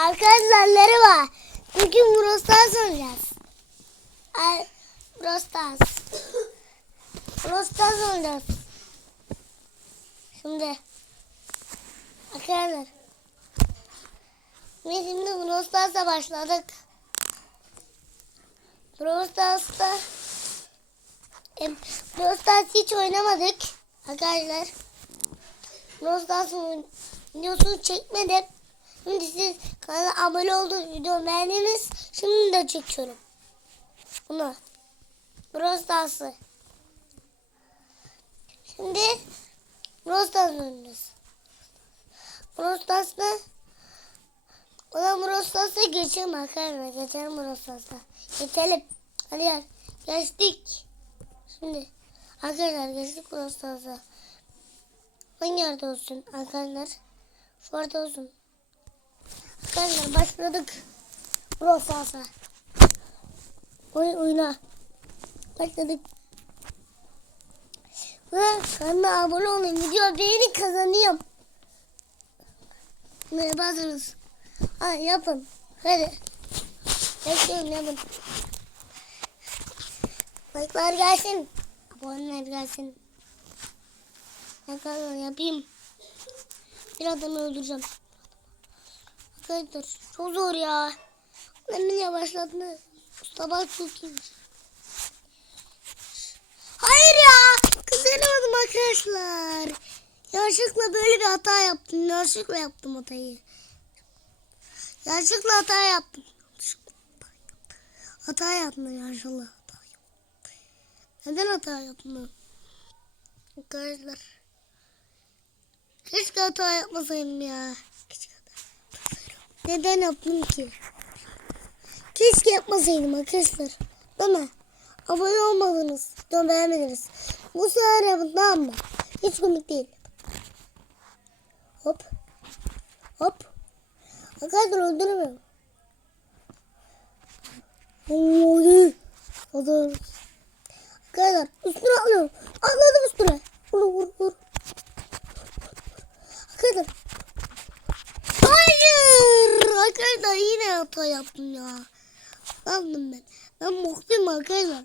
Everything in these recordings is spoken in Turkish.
Arkadaşlar merhaba. Bugün Brostars oynayacağız. Ay, Brostars. Brostars oynayacağız. Şimdi. Arkadaşlar. Biz şimdi Brostars'a başladık. Brostars'ta em, Brostars hiç oynamadık. Arkadaşlar. Brostars'ın videosunu çekmedim. Şimdi siz kanala abone oldunuz, video beğendiniz. Şimdi de çekiyorum. Bunu. Brawl Stars'ı. Şimdi Brawl Stars oynuyoruz. Stars'ta o zaman Brawl Stars'a geçelim arkadaşlar. Geçelim Brawl Stars'a. Geçelim. Hadi gel. Geçtik. Şimdi arkadaşlar geçtik Brawl Stars'a. Hangi yerde olsun arkadaşlar? Şu olsun. Arkadaşlar başladık. Brawl Stars'a. Oyun oyuna. Başladık. Ve kanala abone olun. Video beğeni kazanıyorum. Merhaba hazırız. Hadi yapın. Hadi. Bekliyorum yapın. Like'lar gelsin. Aboneler gelsin. Arkadaşlar yapayım. Bir adamı öldüreceğim. Arkadaşlar çok zor ya. Hemen yavaşladı. Sabah çok iyiymiş. Hayır ya. Kazanamadım arkadaşlar. Yanlışlıkla böyle bir hata yaptım. Yanlışlıkla yaptım hatayı. Yanlışlıkla hata yaptım. Hata yaptım yanlışlıkla. Hata yaptım. Neden hata yaptım? Arkadaşlar. Keşke hata yapmasaydım ya. Neden yaptım ki? Keşke yapmasaydım arkadaşlar. Değil mi? Abone olmadınız. Video beğenmediniz. Bu sefer yapın tamam mı? Hiç komik değil. Hop. Hop. Arkadaşlar öldürmüyorum. Hadi. Hadi. Arkadaşlar üstüne atlıyorum. Atladım üstüne. Vur vur vur. Arkadaşlar. Hayır. Arkadaşlar yine hata yaptım ya. Ne ben? Ben mutluyum arkadaşlar.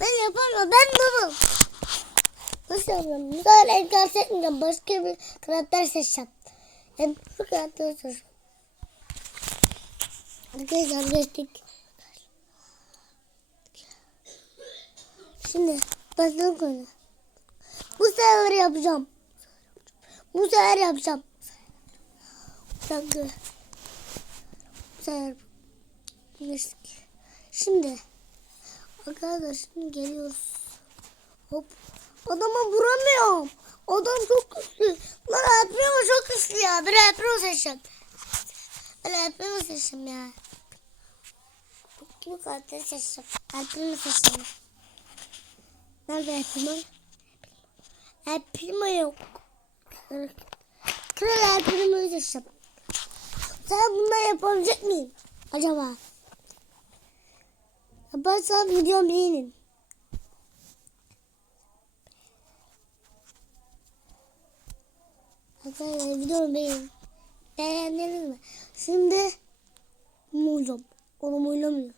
Ben yapamıyorum. Ben babam. Nasıl yapıyorum? Bu sefer Edgar seçmeyeceğim. Başka bir karakter seçeceğim. Ben bu karakteri seçeceğim. Arkadaşlar geçtik. Şimdi başladık oyuna. Bu sefer yapacağım. Bu sefer yapacağım. Geçtik. Şimdi arkadaşlar şimdi geliyoruz. Hop. Adama vuramıyorum. Adam çok güçlü. Lan Alprimo çok güçlü ya. Bir Alprimo seçeceğim. Ben Alprimo seçeceğim ya. Kim karakteri seçeceğim? Alprimo seçeceğim. Nerede Alprimo? Alprimo yok. Kral Alprimo'yu seçeceğim. Sen bunları yapabilecek miyim? Acaba? Yaparsam videomu beğenin. Arkadaşlar videomu beğenin. Beğendiniz mi? Şimdi bunu oynayacağım. Oğlum oynamıyor.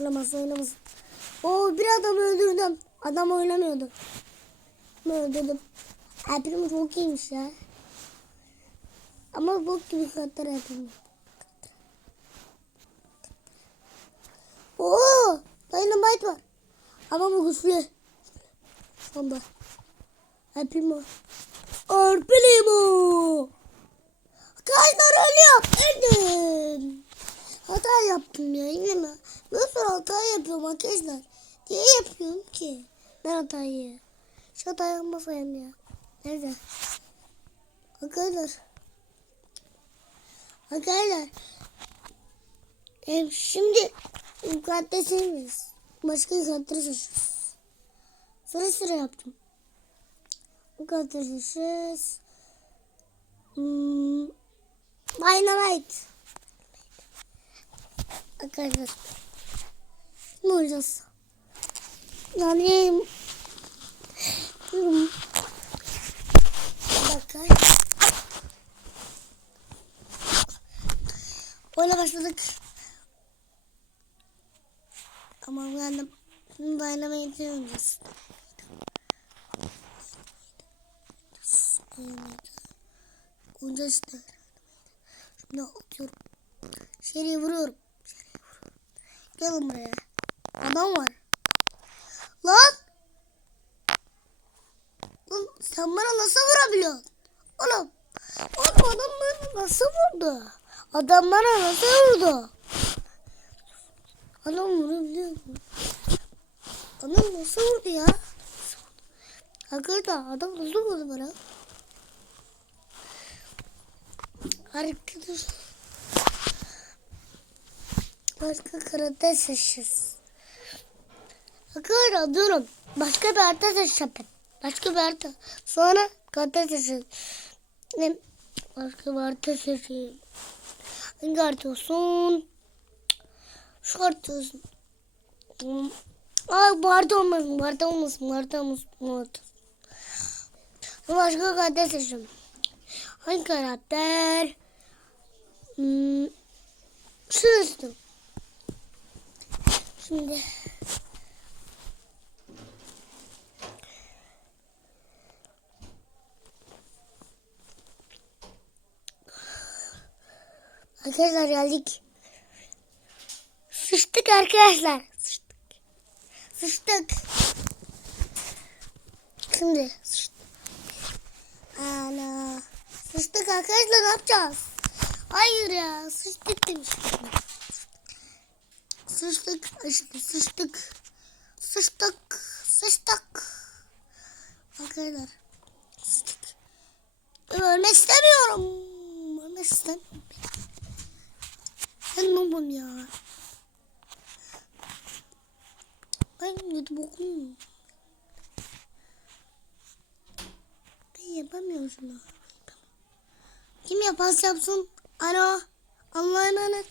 Oynamazsa oynamasın. Oo bir adam öldürdüm. Adam oynamıyordu. Ben öldürdüm. Alprim çok iyiymiş ya. Ama bok gibi karakter yapayım. Oo, Dynamite var. Ama bu güçlü. Sonda. Alprimo. Alprimo. Kaydar ölüyor. Öldüm. Hata yaptım ya yine mi? Nasıl hata yapıyorum arkadaşlar? Niye yapıyorum ki? Ben hatayı. Şu hata yapmasayım ya. Nerede? Arkadaşlar. Arkadaşlar. Em, şimdi seçmiyoruz. Başka karakter seçiyoruz. Sıra sıra yaptım. Seçeceğiz. Hmm, Dynamite. Arkadaşlar. Ne olacağız? Yani Hmm. Bir dakika. Oyuna başladık. Ama ben de şimdi Dynamite'i oynayacağız. Oynayacağız işte. Şimdi atıyorum. Şeriye vuruyorum. Şeriye vuruyorum. Gelin buraya. Adam var. Lan! Lan sen bana nasıl vurabiliyorsun? Oğlum. Oğlum adam bana nasıl vurdu? Adam bana nasıl vurdu? Adam vurabiliyor mu? Adam nasıl vurdu ya? Hakikaten adam nasıl vurdu bana? Arkadaşlar. Başka karate seçeceğiz. Arkadaşlar diyorum. Başka bir harita seçeceğim. Başka bir harita. Sonra karate seçeceğim. Başka bir harita seçeyim. Hangi harita olsun? Şu olsun. Ay bu harita olmasın. Bu harita olmasın. Bu olmasın. Başka karakter seçeceğim. Hangi karakter? Hmm. Şurası. Şimdi. Arkadaşlar geldik. Sıçtık arkadaşlar. Sıçtık. Sıçtık. Şimdi sıçtık. Ana. Sıçtık arkadaşlar ne yapacağız? Hayır ya sıçtık demiştim. Sıçtık işte sıçtık. Sıçtık. Sıçtık. Arkadaşlar. Sıçtık. Ölmek istemiyorum. Ölmek istemiyorum. Noobum ya. Ben YouTube okumuyorum. Ben yapamıyorum şunu. Kim yaparsa yapsın. Alo. Allah'a emanet.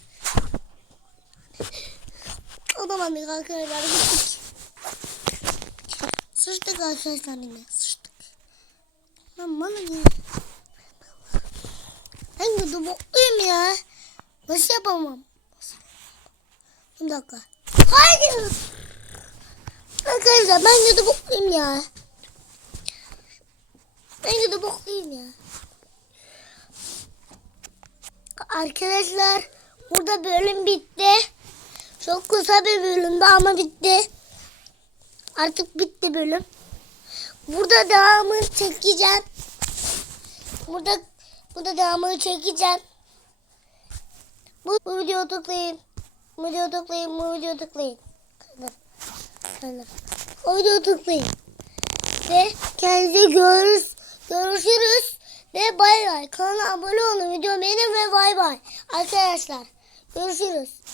O zaman bir arkadaşlar gittik. Sıçtık arkadaşlar yine. Sıçtık. Lan bana ne? Ben kötü bokluyum ya. Nasıl yapamam? Bir dakika. Hayır. Arkadaşlar ben kötü bokluyum ya. Ben kötü bokluyum ya. Arkadaşlar burada bölüm bitti. Çok kısa bir bölümdü ama bitti. Artık bitti bölüm. Burada devamını çekeceğim. Burada burada devamını çekeceğim. Bu, bu videoyu tıklayın. Bu videoyu tıklayın. Bu videoyu tıklayın. Kaldır. Kaldır. O videoyu tıklayın. Ve kendinize görürüz. Görüşürüz. Ve bay bay. Kanala abone olun. Video beğenin ve bay bay. Arkadaşlar görüşürüz.